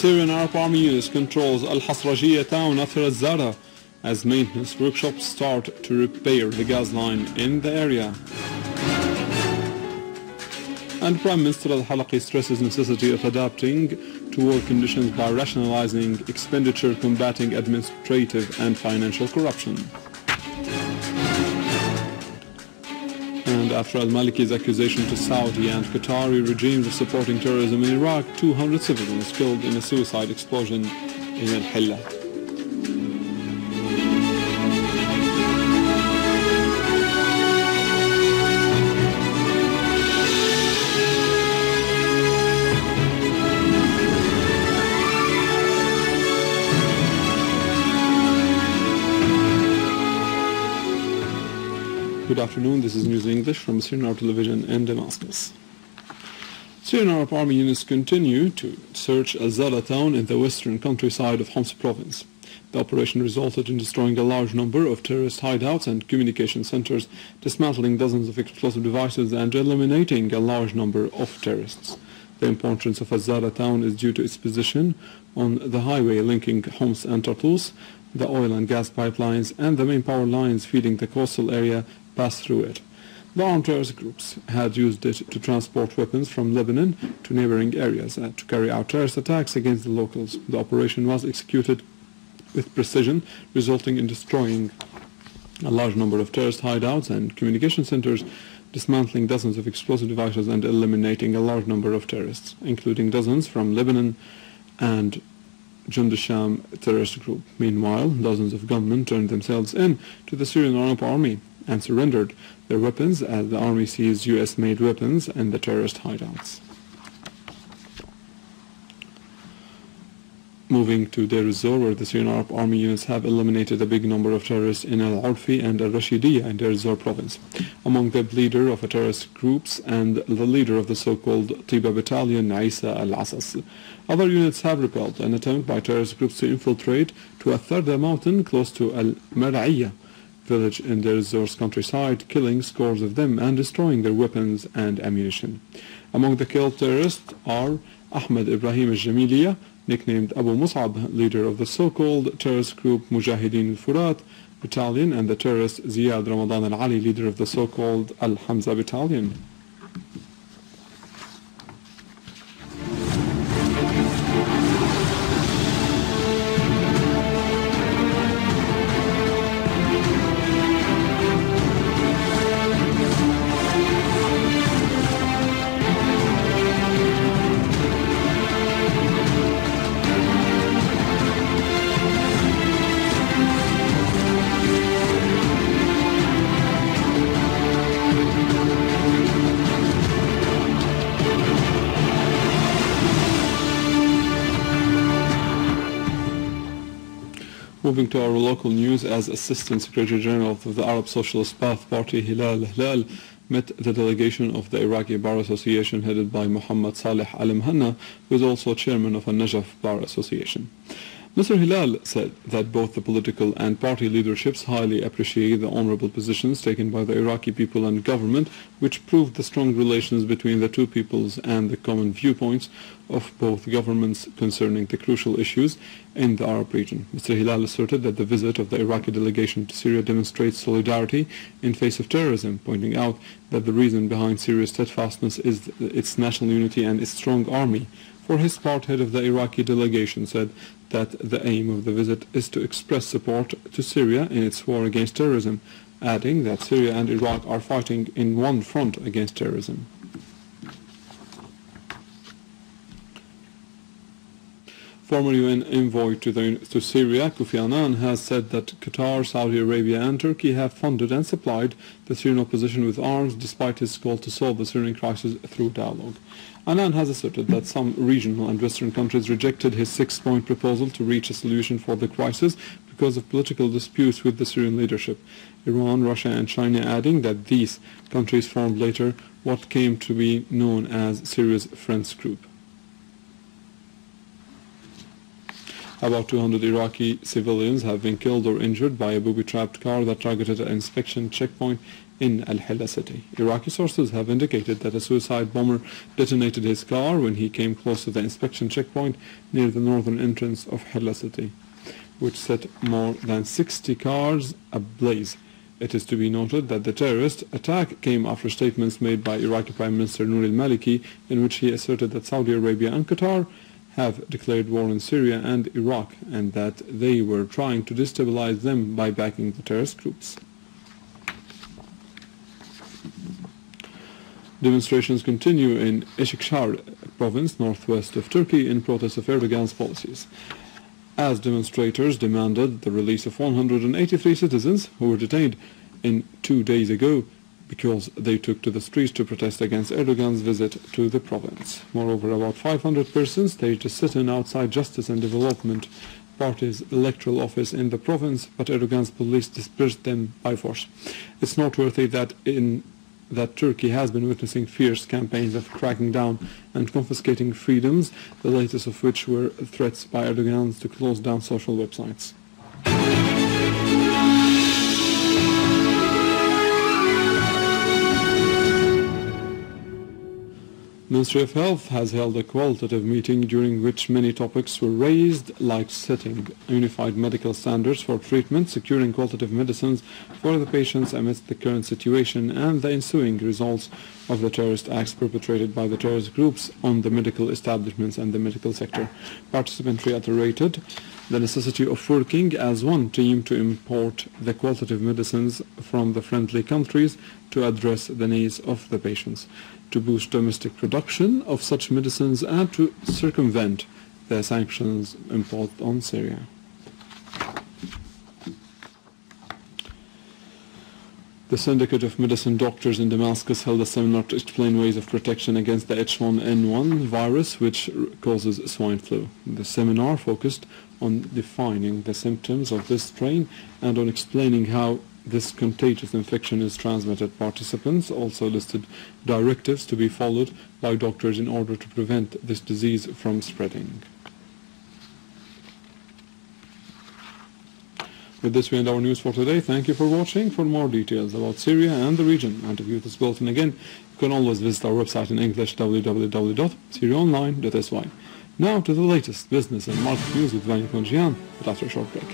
Syrian Arab Army units controls Al-Hassrajia town after al-Zarah as maintenance workshops start to repair the gas line in the area. And Prime Minister al-Halaqi stresses necessity of adapting to war conditions by rationalizing expenditure, combating administrative and financial corruption. And after al-Maliki's accusation to Saudi and Qatari regimes of supporting terrorism in Iraq, 200 civilians killed in a suicide explosion in al-Hila. Good afternoon, this is News in English from Syrian Arab Television in Damascus. Syrian Arab Army units continue to search al-Zarah town in the western countryside of Homs province. The operation resulted in destroying a large number of terrorist hideouts and communication centers, dismantling dozens of explosive devices and eliminating a large number of terrorists. The importance of al-Zarah town is due to its position on the highway linking Homs and Tartus. The oil and gas pipelines and the main power lines feeding the coastal area pass through it. The armed terrorist groups had used it to transport weapons from Lebanon to neighboring areas and to carry out terrorist attacks against the locals. The operation was executed with precision, resulting in destroying a large number of terrorist hideouts and communication centers, dismantling dozens of explosive devices and eliminating a large number of terrorists, including dozens from Lebanon and Jund al-Sham terrorist group. Meanwhile, dozens of gunmen turned themselves in to the Syrian Arab Army and surrendered their weapons as the army seized US-made weapons in the terrorist hideouts. Moving to Deir Ezzour, where the Syrian Arab Army units have eliminated a big number of terrorists in Al-Urfi and al-Rashidiyya in Deir Ezzour province. Among the leader of a terrorist groups and the leader of the so-called Tiba battalion, Isa al-Asas. Other units have repelled an attempt by terrorist groups to infiltrate to Atharda mountain close to al-Mar'iyya village in Deir Ezzour's countryside, killing scores of them and destroying their weapons and ammunition. Among the killed terrorists are Ahmed Ibrahim al-Jamiliya, nicknamed Abu Mus'ab, leader of the so-called terrorist group Mujahideen al-Furat battalion, and the terrorist Ziyad Ramadan al-Ali, leader of the so-called al-Hamza battalion. Moving to our local news, as Assistant Secretary General of the Arab Socialist Baath Party, Hilal met the delegation of the Iraqi Bar Association headed by Muhammad Saleh Al-Mhanna, who is also chairman of the Najaf Bar Association. Mr. Hilal said that both the political and party leaderships highly appreciate the honorable positions taken by the Iraqi people and government, which proved the strong relations between the two peoples and the common viewpoints of both governments concerning the crucial issues in the Arab region. Mr. Hilal asserted that the visit of the Iraqi delegation to Syria demonstrates solidarity in face of terrorism, pointing out that the reason behind Syria's steadfastness is its national unity and its strong army. For his part, head of the Iraqi delegation said that the aim of the visit is to express support to Syria in its war against terrorism, adding that Syria and Iraq are fighting in one front against terrorism. Former UN envoy to Syria, Kofi Annan, has said that Qatar, Saudi Arabia and Turkey have funded and supplied the Syrian opposition with arms despite his call to solve the Syrian crisis through dialogue. Annan has asserted that some regional and Western countries rejected his six-point proposal to reach a solution for the crisis because of political disputes with the Syrian leadership. Iran, Russia and China adding that these countries formed later what came to be known as Syria's Friends Group. About 200 Iraqi civilians have been killed or injured by a booby-trapped car that targeted an inspection checkpoint in al-Hila city. Iraqi sources have indicated that a suicide bomber detonated his car when he came close to the inspection checkpoint near the northern entrance of Hila city, which set more than 60 cars ablaze. It is to be noted that the terrorist attack came after statements made by Iraqi Prime Minister Nouri al-Maliki, in which he asserted that Saudi Arabia and Qatar have declared war on Syria and Iraq, and that they were trying to destabilize them by backing the terrorist groups. Demonstrations continue in Eshikshar province, northwest of Turkey, in protest of Erdogan's policies, as demonstrators demanded the release of 183 citizens who were detained 2 days ago because they took to the streets to protest against Erdogan's visit to the province. Moreover, about 500 persons staged a sit-in outside Justice and Development Party's electoral office in the province, but Erdogan's police dispersed them by force. It's noteworthy that Turkey has been witnessing fierce campaigns of cracking down and confiscating freedoms, the latest of which were threats by Erdogan to close down social websites. Ministry of Health has held a qualitative meeting during which many topics were raised, like setting unified medical standards for treatment, securing qualitative medicines for the patients amidst the current situation, and the ensuing results of the terrorist acts perpetrated by the terrorist groups on the medical establishments and the medical sector. Participants reiterated the necessity of working as one team to import the qualitative medicines from the friendly countries to address the needs of the patients, to boost domestic production of such medicines, and to circumvent the sanctions imposed on Syria. The Syndicate of Medicine Doctors in Damascus held a seminar to explain ways of protection against the H1N1 virus, which causes swine flu. The seminar focused on defining the symptoms of this strain and on explaining how this contagious infection is transmitted. Participants also listed directives to be followed by doctors in order to prevent this disease from spreading. With this, we end our news for today. Thank you for watching. For more details about Syria and the region, and to view this bulletin again, you can always visit our website in English, www.syriaonline.sy. Now to the latest business and market news with Vanya Konjian, but after a short break.